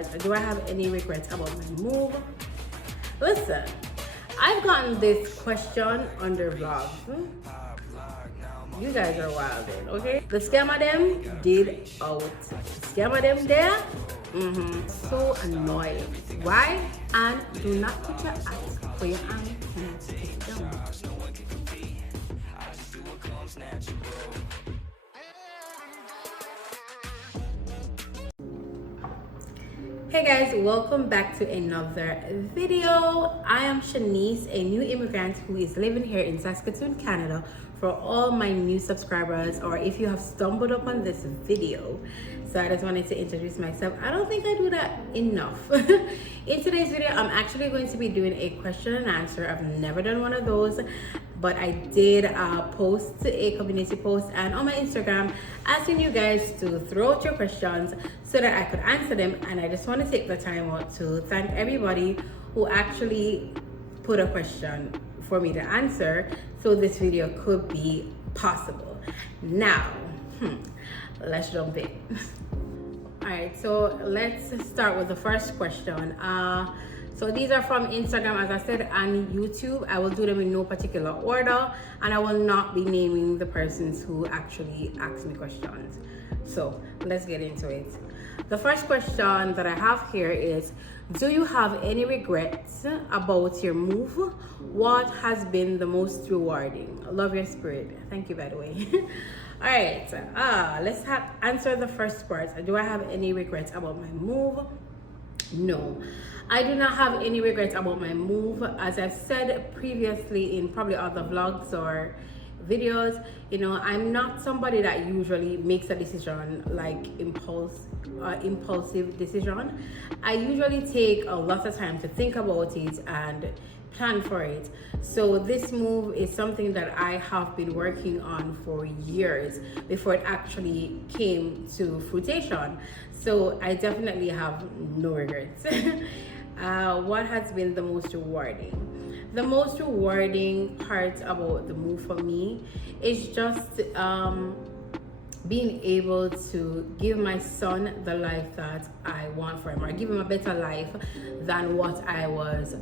Do I have any regrets about my move? Listen, I've gotten this question under vlogs. You guys are wilding, okay? The scammer them did out. Scammer them there. So annoying. Why? And do not put your eyes for your hand to take it down. Hey guys, welcome back to another video. I am Shanice, a new immigrant who is living here in Saskatoon, Canada. For all my new subscribers, or if you have stumbled upon this video, so I just wanted to introduce myself. I don't think I do that enough. In today's video, I'm actually going to be doing a question and answer. I've never done one of those, but I did post a community post and on my Instagram asking you guys to throw out your questions so that I could answer them. And I just want to take the time out to thank everybody who actually put a question for me to answer, so this video could be possible. Now, let's jump in. All right, so let's start with the first question. So these are from Instagram, as I said, and YouTube. I will do them in no particular order, and I will not be naming the persons who actually asked me questions. So let's get into it. The first question that I have here is, do you have any regrets about your move? What has been the most rewarding? Love your spirit. Thank you, by the way. All right, let's answer the first part. Do I have any regrets about my move? No, I do not have any regrets about my move. As I've said previously in probably other vlogs or videos, you know, I'm not somebody that usually makes a decision like impulsive decision. I usually take a lot of time to think about it and plan for it. So this move is something that I have been working on for years before it actually came to fruition. So I definitely have no regrets. What has been the most rewarding? The most rewarding part about the move for me is just being able to give my son the life that I want for him, or give him a better life than what I was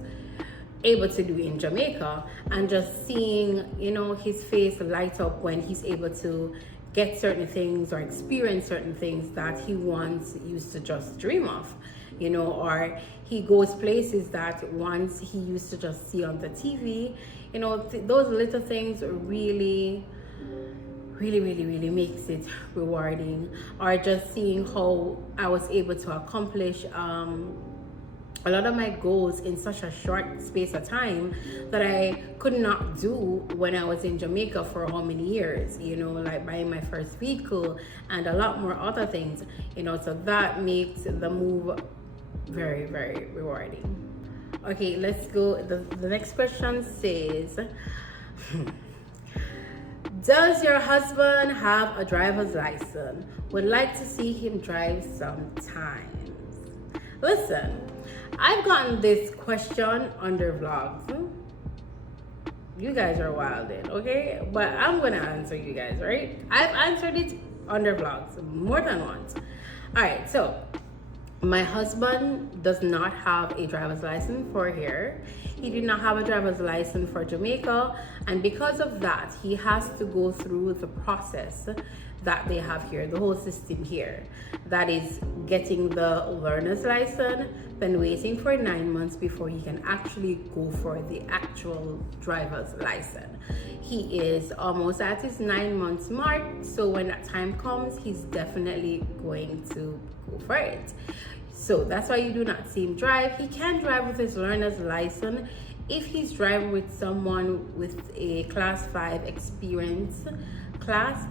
able to do in Jamaica, and just seeing, you know, his face light up when he's able to get certain things or experience certain things that he once used to just dream of, you know, or he goes places that once he used to just see on the TV, you know, those little things really makes it rewarding. Or just seeing how I was able to accomplish a lot of my goals in such a short space of time that I could not do when I was in Jamaica for how many years, you know, like buying my first vehicle and a lot more other things, you know. So that makes the move very rewarding. Okay, let's go. The next question says, does your husband have a driver's license? Would like to see him drive sometimes. Listen, I've gotten this question under vlogs. You guys are wilding, okay? But I'm gonna answer you guys, right? I've answered it under vlogs more than once. All right, so my husband does not have a driver's license for here. He did not have a driver's license for Jamaica, and because of that, he has to go through the process that they have here, the whole system here. That is getting the learner's license, then waiting for 9 months before he can actually go for the actual driver's license. He is almost at his 9 months mark, so when that time comes, he's definitely going to go for it. So that's why you do not see him drive. He can drive with his learner's license if he's driving with someone with a class 5 experience class.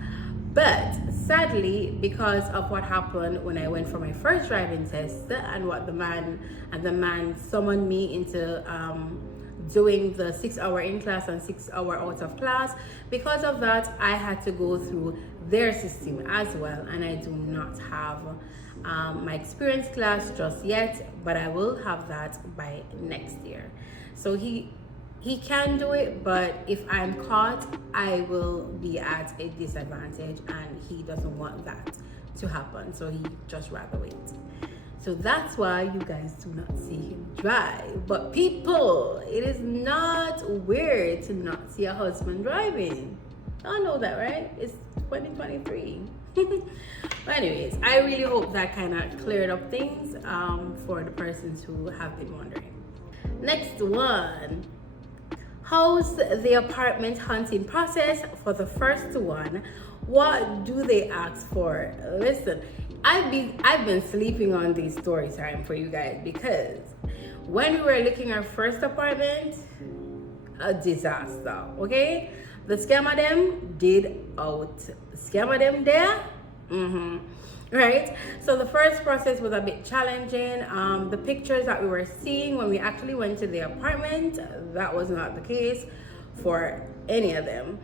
But sadly, because of what happened when I went for my first driving test and what the man summoned me into doing the 6-hour in class and 6-hour out of class, because of that, I had to go through their system as well, and I do not have my experience class just yet, but I will have that by next year. So he can do it, but if I'm caught, I will be at a disadvantage, and he doesn't want that to happen, so he just rather wait. So that's why you guys do not see him drive. But people, it is not weird to not see a husband driving. I know that, right? It's 2023. But anyways, I really hope that kind of cleared up things for the persons who have been wondering. Next one. How's the apartment hunting process for the first one? What do they ask for? Listen, I've been sleeping on these story time for you guys, because when we were looking our first apartment, a disaster. Okay, the scammer them did out. Scammer them there. Right, so the first process was a bit challenging. The pictures that we were seeing when we actually went to the apartment, that was not the case for any of them,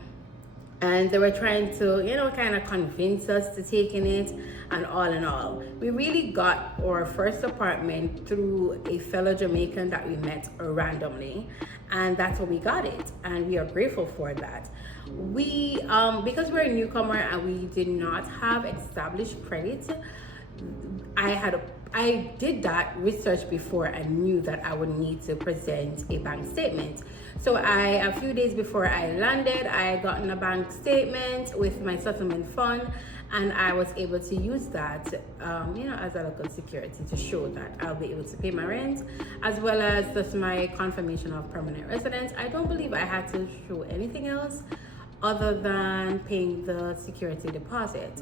and they were trying to, you know, kind of convince us to take in it. And all in all, we really got our first apartment through a fellow Jamaican that we met randomly, and that's how we got it, and we are grateful for that. We because we're a newcomer and we did not have established credit, I did that research before I knew that I would need to present a bank statement. So a few days before I landed, I got a bank statement with my settlement fund, and I was able to use that, you know, as a local security to show that I'll be able to pay my rent, as well as just my confirmation of permanent residence. I don't believe I had to show anything else other than paying the security deposit.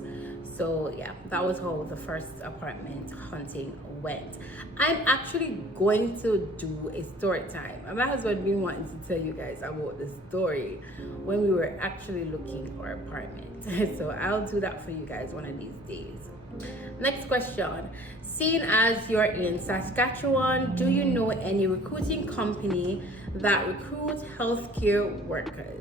So yeah, that was how the first apartment hunting went. I'm actually going to do a story time. My husband been wanting to tell you guys about the story when we were actually looking for apartment. So I'll do that for you guys one of these days. Next question. Seeing as you're in Saskatchewan, do you know any recruiting company that recruits healthcare workers?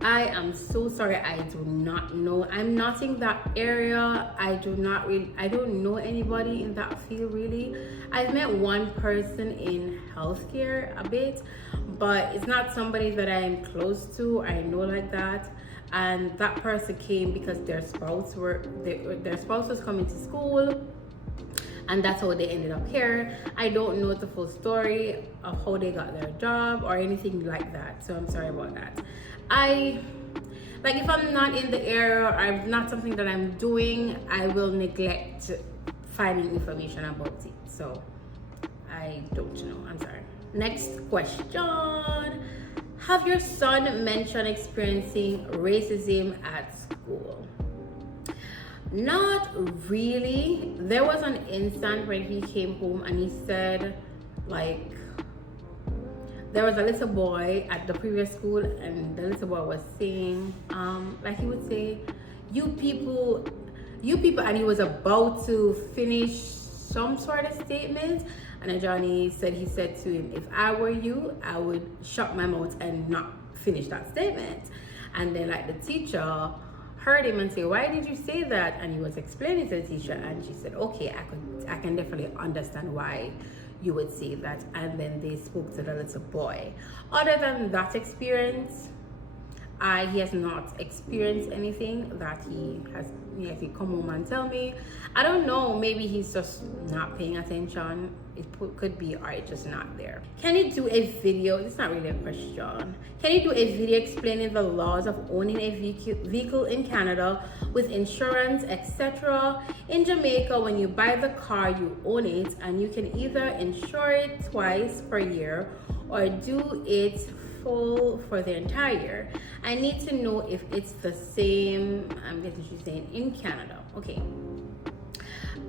I am so sorry, I do not know. I'm not in that area. I don't know anybody in that field really. I've met one person in healthcare a bit, but it's not somebody that I am close to, I know like that. And that person came because their spouse was coming to school, and that's how they ended up here. I don't know the full story of how they got their job or anything like that, so I'm sorry about that. If I'm not in the area or I'm not something that I'm doing, I will neglect finding information about it. So I don't know, I'm sorry. Next question. Have your son mentioned experiencing racism at school? Not really. There was an instant when he came home and he said, like, there was a little boy at the previous school, and the little boy was saying, like he would say, you people, and he was about to finish some sort of statement, and Johnny said, he said to him, if I were you, I would shut my mouth and not finish that statement. And then like the teacher heard him and say, why did you say that? And he was explaining to the teacher, and she said, okay, I can definitely understand why you would say that. And then they spoke to the little boy. Other than that experience, he has not experienced anything that he has. If he come home and tell me, I don't know, maybe he's just not paying attention. It could be, or it's just not there. Can you do a video? It's not really a question. Can you do a video explaining the laws of owning a vehicle in Canada with insurance, etc.? In Jamaica, when you buy the car, you own it, and you can either insure it twice per year or do it full for the entire year. I need to know if it's the same, I'm guessing she's saying, in Canada. Okay.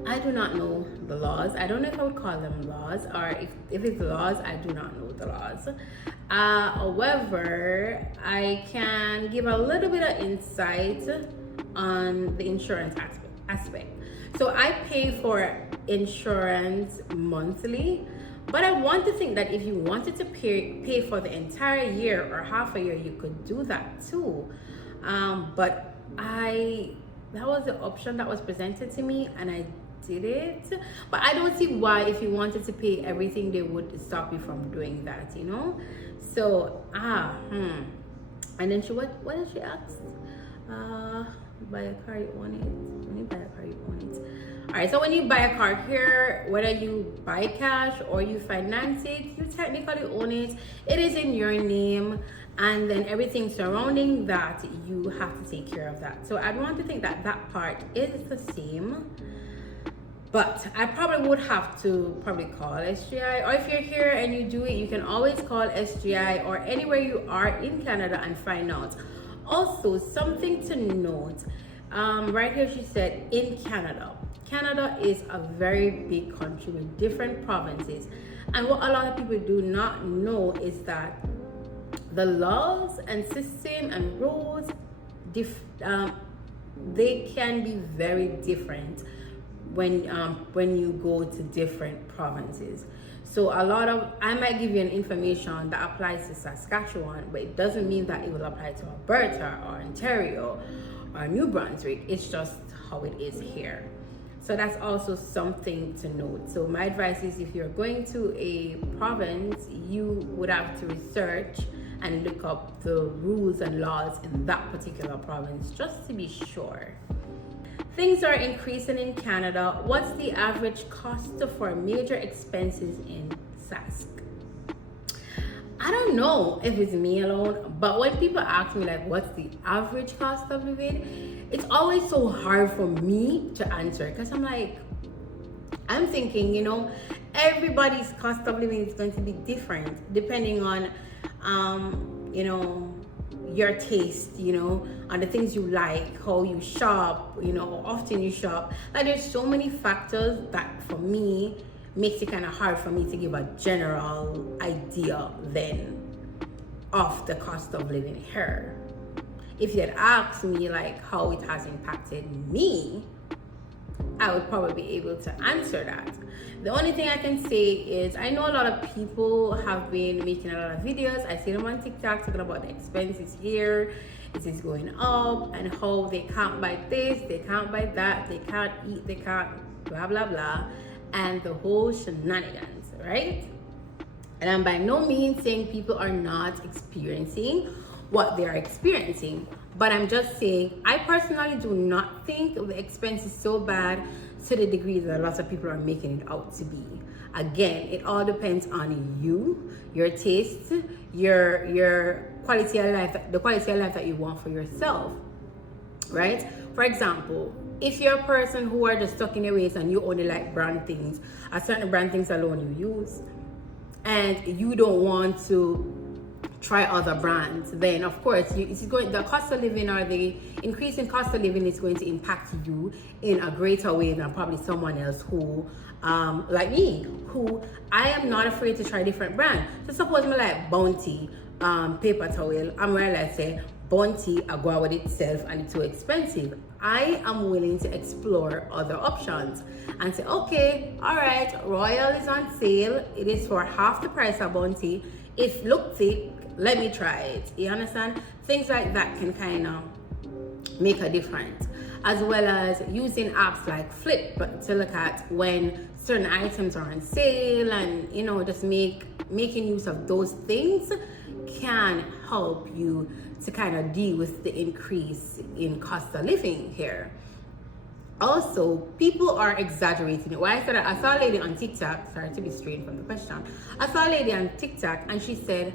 I do not know the laws. I don't know if I would call them laws, or if it's laws, I do not know the laws. However, I can give a little bit of insight on the insurance aspect. So I pay for insurance monthly, but I want to think that if you wanted to pay for the entire year or half a year, you could do that too. But that was the option that was presented to me, and I did it. But I don't see why, if you wanted to pay everything, they would stop you from doing that, you know. So and then what did she ask? Buy a car, you own it. When you buy a car, you own it. All right, so when you buy a car here, whether you buy cash or you finance it, you technically own it. It is in your name, and then everything surrounding that, you have to take care of that. So I want to think that that part is the same, but I probably would have to call SGI, or if you're here and you do it, you can always call SGI or anywhere you are in Canada and find out. Also, something to note, right here she said in Canada. Canada is a very big country with different provinces, and what a lot of people do not know is that the laws and system and rules, they can be very different when you go to different provinces. So I might give you an information that applies to Saskatchewan, but it doesn't mean that it will apply to Alberta or Ontario or New Brunswick. It's just how it is here. So that's also something to note. So my advice is, if you're going to a province, you would have to research and look up the rules and laws in that particular province just to be sure. Things are increasing in Canada. What's the average cost for major expenses in Sask? I don't know if it's me alone, but when people ask me like what's the average cost of living, it's always so hard for me to answer, because I'm thinking, everybody's cost of living is going to be different depending on your taste, on the things you like, how you shop, how often you shop. Like, there's so many factors that for me makes it kind of hard for me to give a general idea then of the cost of living here. If you had asked me like how it has impacted me, I would probably be able to answer that. The only thing I can say is I know a lot of people have been making a lot of videos. I see them on TikTok talking about the expenses here. It is going up, and how they can't buy this, they can't buy that, they can't eat, they can't blah blah blah, and the whole shenanigans, right? And I'm by no means saying people are not experiencing what they are experiencing, but I'm just saying I personally do not think the expense is so bad to the degree that lots of people are making it out to be. Again, it all depends on you, your taste, your quality of life, the quality of life that you want for yourself, right? For example, if you're a person who are just stuck in your ways and you only like brand things, a certain brand things alone you use, and you don't want to try other brands, then of course the cost of living, or the increase in cost of living, is going to impact you in a greater way than probably someone else who like me, who I am not afraid to try different brands. So suppose me like Bounty paper towel, I'm where let's say Bounty I go out with itself and it's too expensive. I am willing to explore other options and say, okay, all right, Royal is on sale, it is for half the price of Bounty, it look thick, let me try it. You understand? Things like that can kind of make a difference, as well as using apps like Flip to look at when certain items are on sale, and just making use of those things can help you to kind of deal with the increase in cost of living here. Also, people are exaggerating it. Why I said that, I saw a lady on TikTok, sorry to be straight from the question, I saw a lady on TikTok and she said,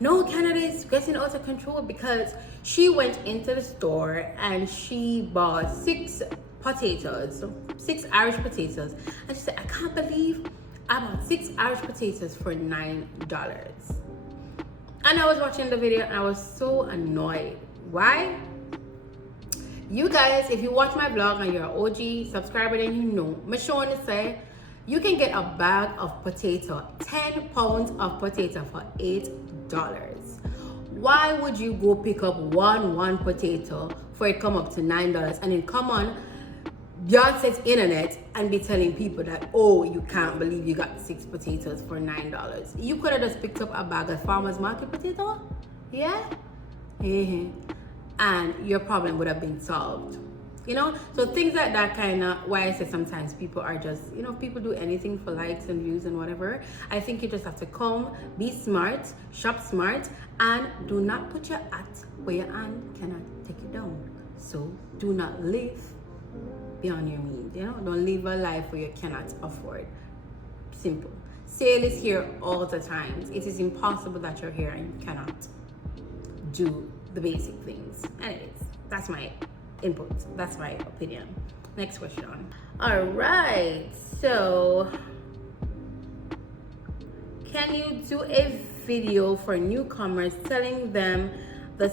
no, Canada is getting out of control, because she went into the store and she bought 6 Irish potatoes, and she said, I can't believe I bought 6 Irish potatoes for $9. And I was watching the video and I was so annoyed. Why? You guys, if you watch my vlog and you're an OG subscriber, then you know, I'm showing to say, you can get a bag of potato, 10 pounds of potato for $8. Why would you go pick up one potato for it come up to $9 and then come on Beyonce's internet and be telling people that, oh, you can't believe you got 6 potatoes for $9? You could have just picked up a bag of farmer's market potato, yeah? And your problem would have been solved. So things like that, kind of why I say sometimes people are just, people do anything for likes and views and whatever. I think you just have to come, be smart, shop smart, and do not put your hat where your hand cannot take it down. So do not live beyond your means. Don't live a life where you cannot afford. Simple. Sale is here all the time. It is impossible that you're here and you cannot do the basic things. Anyways, that's my input. That's my opinion. Next question. All right. So, can you do a video for newcomers telling them the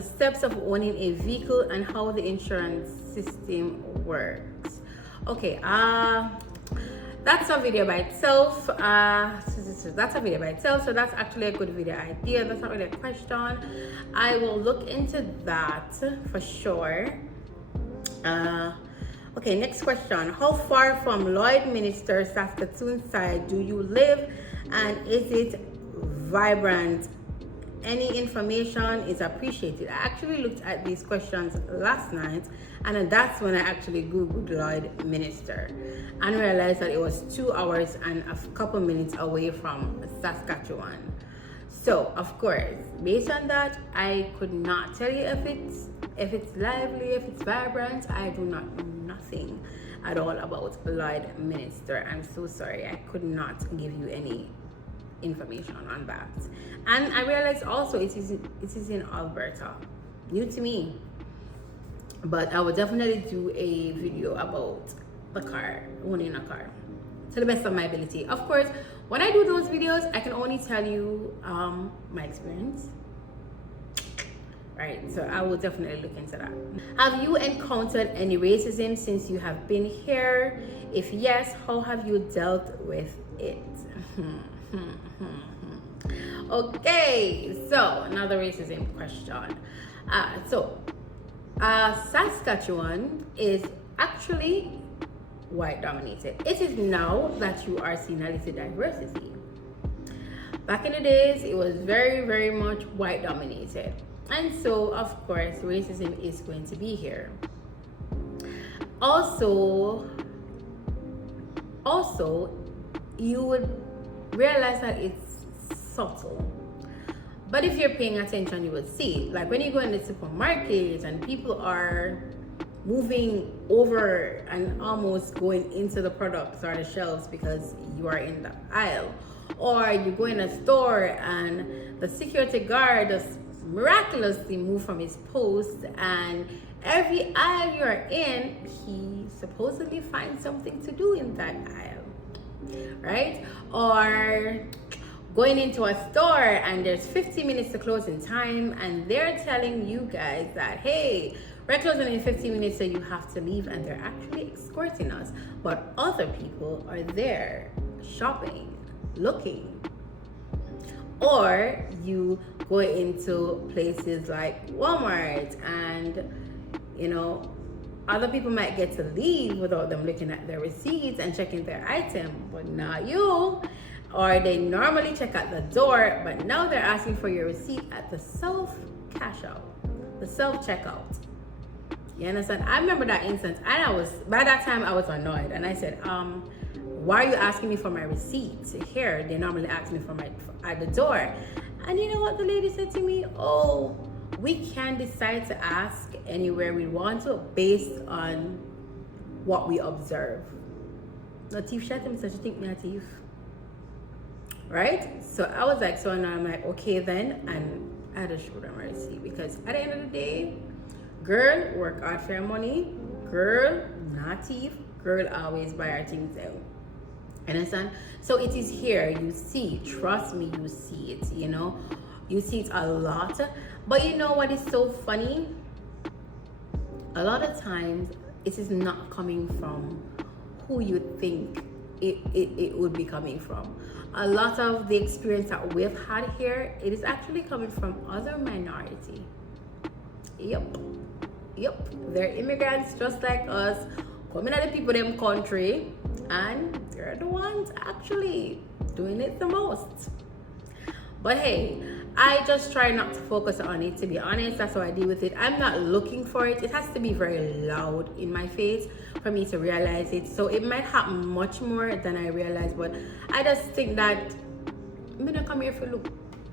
steps of owning a vehicle and how the insurance system works? Okay. That's a video by itself. That's a video by itself, so that's actually a good video idea. That's not really a question. I will look into that for sure. Okay, next question. How far from Lloydminster, Saskatoon side do you live, and is it vibrant? Any information is appreciated. I actually looked at these questions last night, and that's when I actually googled Lloydminster and realized that it was 2 hours and a couple minutes away from Saskatchewan. So of course, based on that, I could not tell you if it's lively, if it's vibrant. I do not know nothing at all about Lloydminster. I'm so sorry, I could not give you any information on that. And I realized also it is in Alberta. New to me. But I will definitely do a video about the car, owning a car, to the best of my ability. Of course, when I do those videos, I can only tell you my experience. Right, so I will definitely look into that. Have you encountered any racism since you have been here? If yes, how have you dealt with it? Okay, so another racism question. Saskatchewan is actually white dominated. It is now that you are seeing a little diversity. Back in the days, it was very, very much white dominated. And so, of course, racism is going to be here. Also, you would realize that it's subtle. But if you're paying attention, you will see. Like when you go in the supermarket and people are moving over and almost going into the products or the shelves because you are in the aisle. Or you go in a store and the security guard just miraculously move from his post, and every aisle you're in, he supposedly finds something to do in that aisle, right? Or going into a store and there's 50 minutes to closing time and they're telling you guys that, hey, we're closing in 15 minutes, so you have to leave, and they're actually escorting us. But other people are there shopping, looking. Or you go into places like Walmart and, other people might get to leave without them looking at their receipts and checking their item, but not you. Or they normally check at the door, but now they're asking for your receipt at the self-cash out, the self-checkout. You understand? I remember that instance, and by that time I was annoyed, and I said, why are you asking me for my receipt? Here, they normally ask me at the door. And you know what the lady said to me? Oh, we can decide to ask anywhere we want to based on what we observe. No thief shot him, so she think me a thief. Right? So I was like, so now I'm like, okay then, and I had to show them my receipt, because at the end of the day, girl, work hard for your money. Girl, not thief. Girl, always buy her things out. Understand? So it is here. You see, trust me, you see it. You see it a lot. But you know what is so funny? A lot of times it is not coming from who you think it would be coming from. A lot of the experience that we've had here, it is actually coming from other minority. Yep, they're immigrants just like us, coming at the people them country, and they're the ones actually doing it the most. But hey, I just try not to focus on it, to be honest. That's how I deal with it. I'm not looking for it. It has to be very loud in my face for me to realize it. So it might happen much more than I realize, but I just think that I'm gonna come here for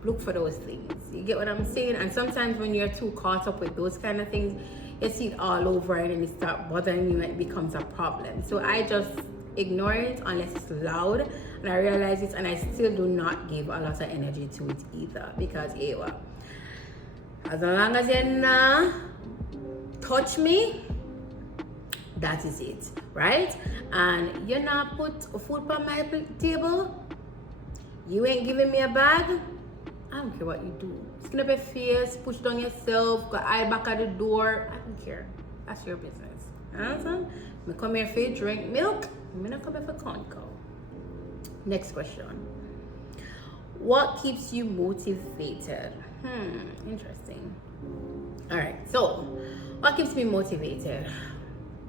look for those things. You get what I'm saying? And sometimes when you're too caught up with those kind of things, you see it all over and then it starts bothering you and it becomes a problem. So I just ignore it unless it's loud and I realize it, and I still do not give a lot of energy to it either, because as long as you not touch me, that is it, right? And you not put food on my table, you ain't giving me a bag, I don't care what you do. Snap your face, push down yourself, got eye back at the door, I don't care. That's your business. Understand? I come here for drink milk, I'm not come here for Conco. Next question. What keeps you motivated? Interesting. All right, so what keeps me motivated?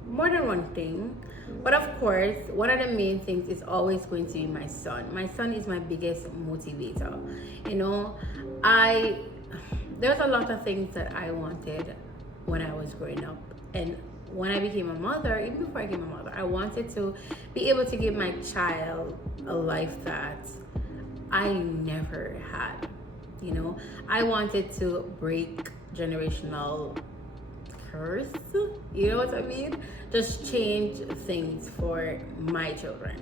More than one thing, but of course, one of the main things is always going to be my son. My son is my biggest motivator. You know, there's a lot of things that I wanted when I was growing up, and when I became a mother, even before I became a mother, I wanted to be able to give my child a life that I never had. You know, I wanted to break generational curse, you know what I mean? Just change things for my children.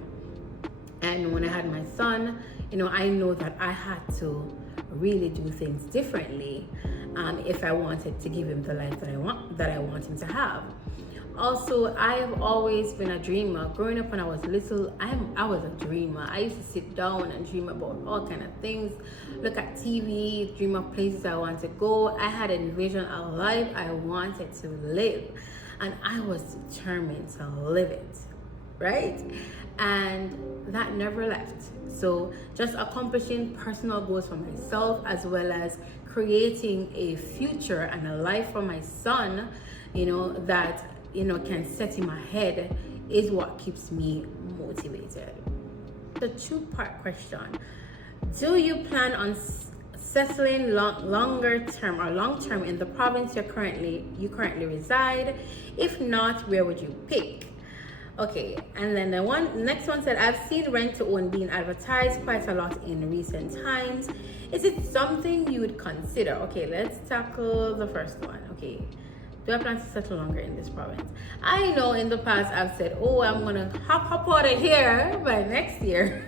And when I had my son, you know, I know that I had to really do things differently if I wanted to give him the life that I want him to have. Also, I've always been a dreamer. Growing up when I was little, I was a dreamer. I used to sit down and dream about all kind of things, look at TV, dream of places I want to go. I had envisioned a life I wanted to live, and I was determined to live it, right? And that never left. So just accomplishing personal goals for myself, as well as creating a future and a life for my son, you know, that can set him ahead, is what keeps me motivated. The two-part question: do you plan on settling long term in the province you currently reside? If not, where would you pick? Okay, and then the next one said, I've seen rent to own being advertised quite a lot in recent times. Is it something you would consider? Okay, let's tackle the first one. Okay. Do I plan to settle longer in this province? I know in the past I've said, oh, I'm gonna hop out of here by next year.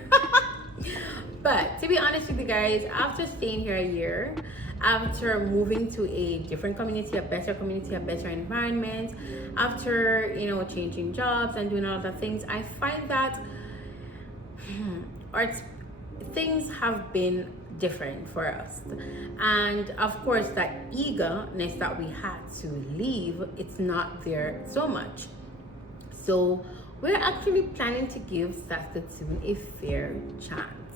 But to be honest with you guys, after staying here a year, after moving to a different community, a better environment, after, you know, changing jobs and doing all the things, I find that things have been different for us, and of course that eagerness that we had to leave, it's not there so much. So we're actually planning to give Saskatoon a fair chance.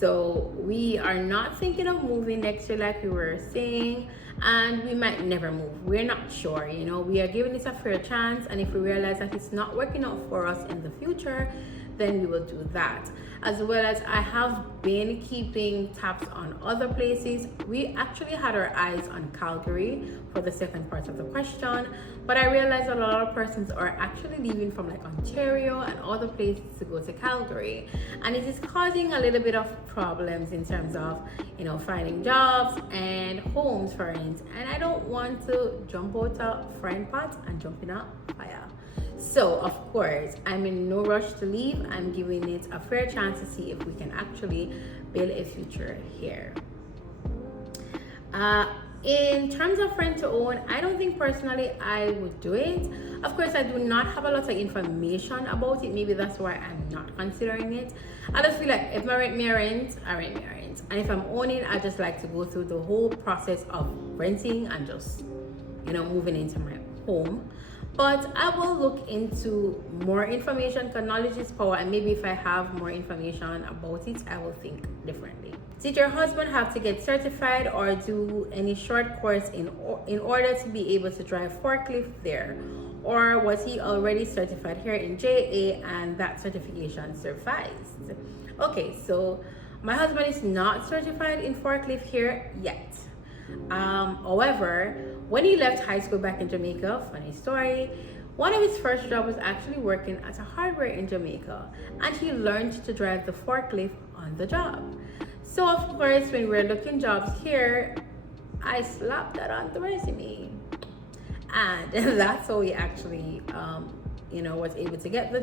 So we are not thinking of moving next year like we were saying, and we might never move. We're not sure, you know. We are giving it a fair chance, and if we realize that it's not working out for us in the future, then we will do that. As well as I have been keeping tabs on other places. We actually had our eyes on Calgary for the second part of the question, but I realized a lot of persons are actually leaving from like Ontario and other places to go to Calgary, and it is causing a little bit of problems in terms of, you know, finding jobs and homes for rent, and I don't want to jump out a frying pot and jump in a fire. So of course, I'm in no rush to leave. I'm giving it a fair chance to see if we can actually build a future here. In terms of rent to own, I don't think personally I would do it. Of course, I do not have a lot of information about it. Maybe that's why I'm not considering it. I just feel like if I rent me a rent, I rent me a rent. And if I'm owning, I just like to go through the whole process of renting and just, you know, moving into my home. But I will look into more information, because knowledge is power, and maybe if I have more information about it, I will think differently. Did your husband have to get certified or do any short course in order to be able to drive forklift there? Or was he already certified here in JA and that certification sufficed? Okay, so my husband is not certified in forklift here yet. However, when he left high school back in Jamaica, funny story, one of his first jobs was actually working at a hardware in Jamaica, and he learned to drive the forklift on the job. So of course, when we're looking jobs here, I slapped that on the resume. And that's how he actually was able to get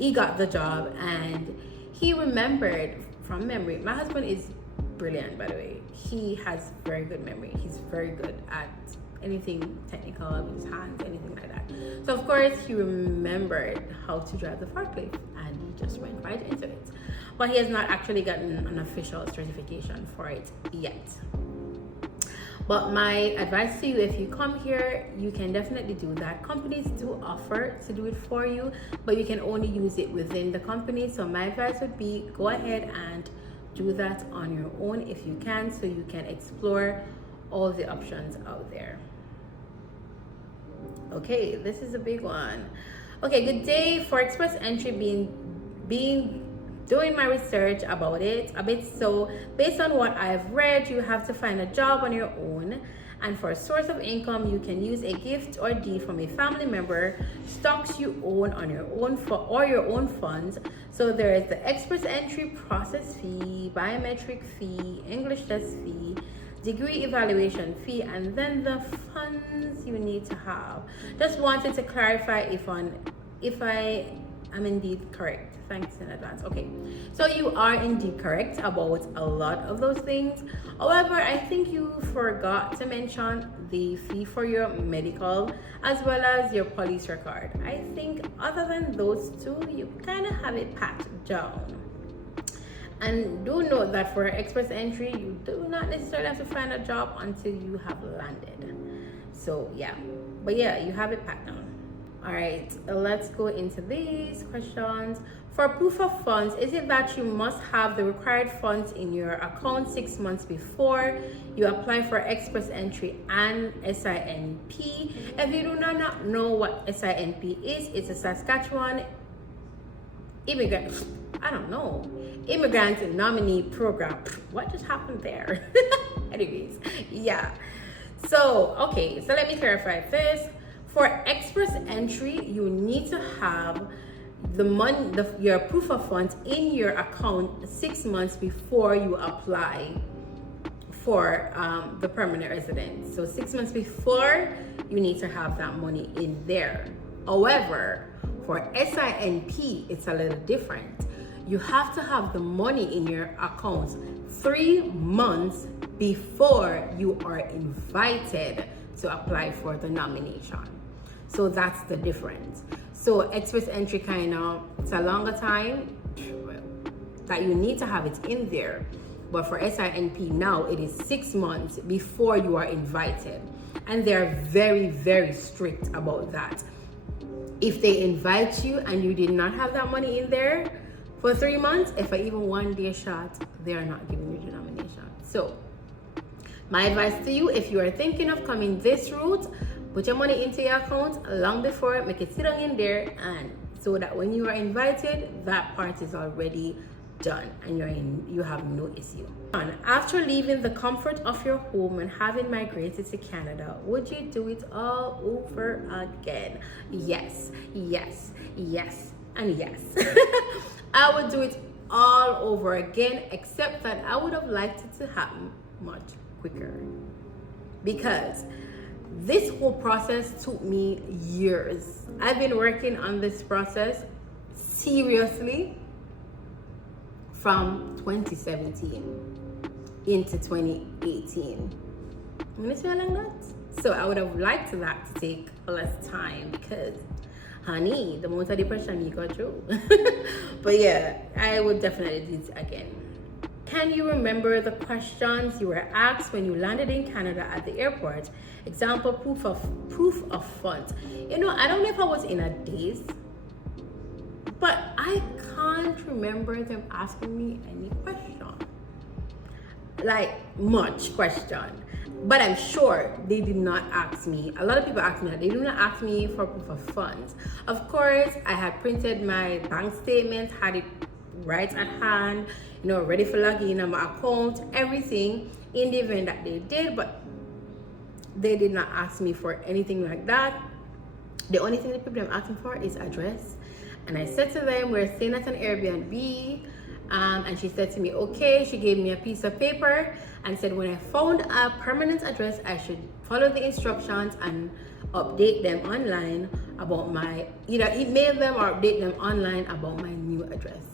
he got the job. And he remembered from memory. My husband is brilliant, by the way. He has very good memory. He's very good at anything technical with his hands, anything like that. So of course he remembered how to drive the forklift, and he just went right into it. But he has not actually gotten an official certification for it yet. But my advice to you, if you come here, you can definitely do that. Companies do offer to do it for you, but you can only use it within the company. So my advice would be, go ahead and do that on your own if you can, so you can explore all the options out there. Okay, this is a big one. Okay, good day. For express entry, doing my research about it a bit. So based on what I've read, you have to find a job on your own, and for a source of income you can use a gift or deed from a family member, stocks you own on your own or your own funds. So there is the express entry process fee, biometric fee, English test fee, degree evaluation fee, and then the funds you need to have. Just wanted to clarify if I am indeed correct. Thanks in advance. Okay, so you are indeed correct about a lot of those things. However, I think you forgot to mention the fee for your medical as well as your police record. I think other than those two, you kind of have it packed down. And do note that for express entry, you do not necessarily have to find a job until you have landed. So yeah, but yeah, you have it packed down. All right, let's go into these questions. For proof of funds, is it that you must have the required funds in your account 6 months before you apply for express entry and SINP? If you do not know what SINP is, it's a Saskatchewan immigrant nominee program. What just happened there? Anyways, yeah. So, okay, so let me clarify this. For express entry, you need to have the money, your proof of funds in your account 6 months before you apply for the permanent residence. So 6 months before, you need to have that money in there. However, for SINP, it's a little different. You have to have the money in your account 3 months before you are invited to apply for the nomination. So that's the difference. So express entry it's a longer time that you need to have it in there. But for SINP now, it is 6 months before you are invited. And they're very, very strict about that. If they invite you and you did not have that money in there for 3 months, if I even 1 day short, they are not giving you the nomination. So my advice to you, if you are thinking of coming this route, put your money into your account long before, make it sit down in there, and so that when you are invited, that part is already done and you have no issue. After leaving the comfort of your home and having migrated to Canada, would you do it all over again? Yes, yes, yes, and yes. I would do it all over again, except that I would have liked it to happen much quicker, because this whole process took me years. I've been working on this process seriously from 2017 into 2018. You see how long that? So I would have liked that to take less time, because honey, the most of depression you go through. But yeah, I would definitely do it again. Can you remember the questions you were asked when you landed in Canada at the airport? Example, proof of funds. I don't know if I was in a daze, but I can't remember them asking me any question, like much question. But I'm sure they did not ask me. A lot of people ask me that. They do not ask me for proof of funds. Of course, I had printed my bank statement, had it right at hand, ready for logging in my account, everything, in the event that they did, but they did not ask me for anything like that. The only thing that people are asking for is address. And I said to them, we're staying at an Airbnb, And she said to me, okay. She gave me a piece of paper and said when I found a permanent address, I should follow the instructions and update them online about my, either email them or update them online about my new address.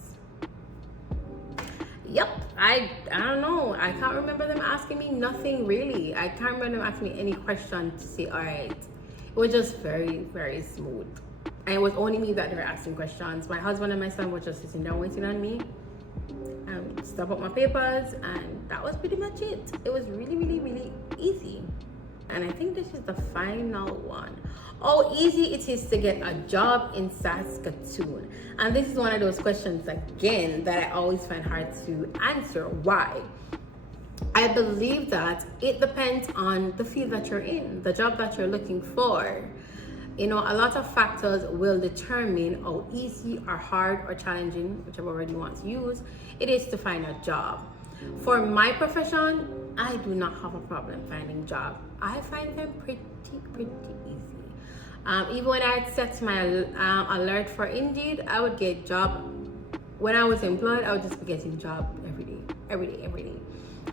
Yep, I don't know. I can't remember them asking me nothing really. I can't remember them asking me any question to say, all right. It was just very, very smooth. And it was only me that they were asking questions. My husband and my son were just sitting down waiting on me. Stuff up my papers, and that was pretty much it. It was really, really, really easy. And I think this is the final one. How easy it is to get a job in Saskatoon. And this is one of those questions again that I always find hard to answer. Why? I believe that it depends on the field that you're in, the job that you're looking for. You know, a lot of factors will determine how easy or hard or challenging, whichever word you want to use, it is to find a job. For my profession, I do not have a problem finding jobs. I find them pretty easy. Even when I had set my alert for Indeed, I would get job. When I was employed, I would just be getting job every day.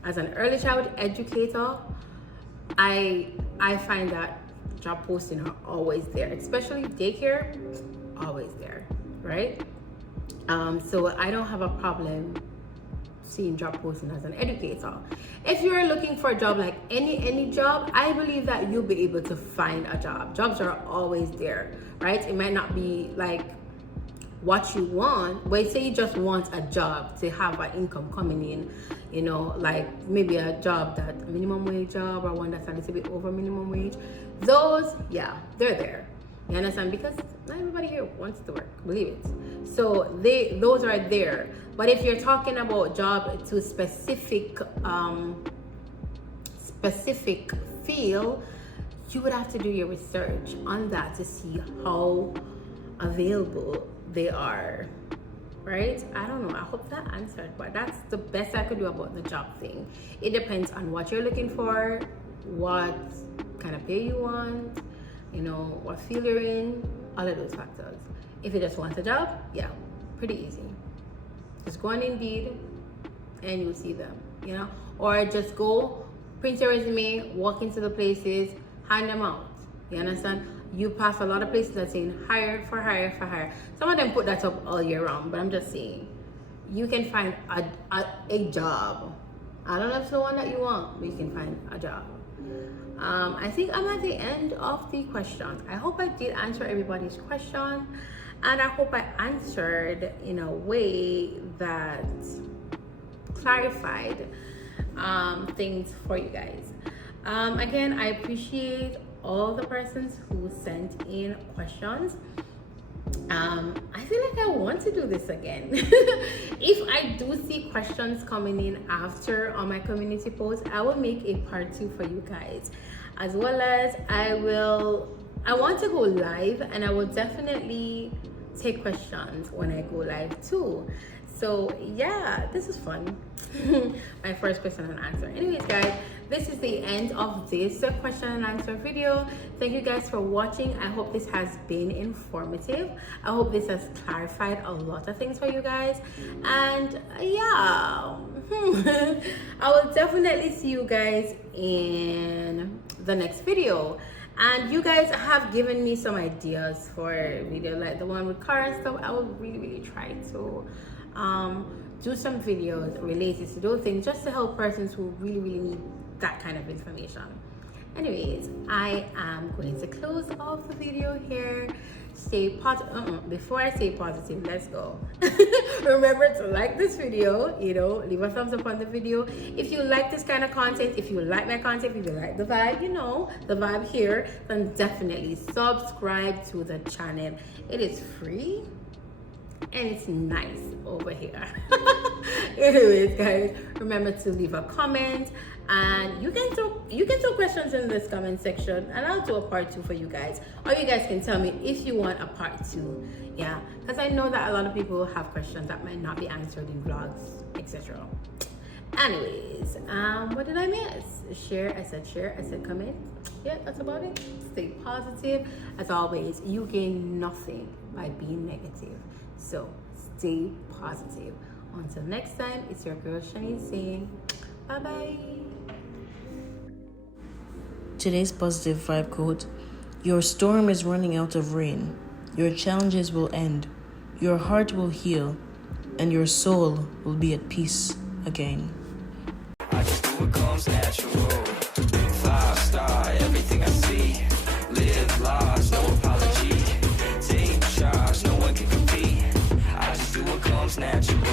As an early childhood educator, I find that job posting are always there, especially daycare, always there, right? So I don't have a problem seeing job posting as an educator. If you're looking for a job, like any job, I believe that you'll be able to find a job. Jobs are always there, right? It might not be like what you want, but say you just want a job to have an income coming in, you know, like maybe a job that a minimum wage job or one that's a little bit over minimum wage. Those, yeah, they're there. You understand? Because not everybody here wants to work, believe it. So those are there. But if you're talking about job to specific field, you would have to do your research on that to see how available they are, right? I don't know. I hope that answered, but that's the best I could do about the job thing. It depends on what you're looking for, what kind of pay you want, you know, what field you're in, all of those factors. If you just want a job, yeah, pretty easy. Just go on Indeed and you'll see them, you know, or just go print your resume, walk into the places, hand them out. You understand? You pass a lot of places that saying hire for hire for hire. Some of them put that up all year round, but I'm just saying you can find a job. I don't know if it's the one that you want, but you can find a job. I think I'm at the end of the questions. I hope I did answer everybody's question, and I hope I answered in a way that clarified things for you guys. Again, I appreciate all the persons who sent in questions. I feel like I want to do this again. If I do see questions coming in after on my community post, I will make a part 2 for you guys, as well as I want to go live, and I will definitely take questions when I go live too. So yeah, this is fun. My first question and answer. Anyways guys, this is the end of this question and answer video. Thank you guys for watching. I hope this has been informative. I hope this has clarified a lot of things for you guys. And yeah, I will definitely see you guys in the next video. And you guys have given me some ideas for a video like the one with car and stuff. I will really try to do some videos related to those things, just to help persons who really need that kind of information. Anyways, I am going to close off the video here. Stay positive. Before I say positive, let's go. Remember to like this video, you know, leave a thumbs up on the video if you like this kind of content. If you like my content, if you like the vibe, you know, the vibe here, then definitely subscribe to the channel. It is free and it's nice over here. Anyways guys, remember to leave a comment, and you can throw questions in this comment section, and I'll do a part 2 for you guys, or you guys can tell me if you want a part 2. Yeah, because I know that a lot of people have questions that might not be answered in vlogs, etc. Anyways, what did I miss? Share, I said comment. Yeah, that's about it. Stay positive. As always, you gain nothing by being negative. So stay positive. Until next time, it's your girl Shanice saying bye-bye. Today's positive vibe quote: your storm is running out of rain. Your challenges will end. Your heart will heal. And your soul will be at peace again. I just do what comes natural. 5-star, everything I see. Live large, no apology. Take charge, no one can compete. I just do what comes natural.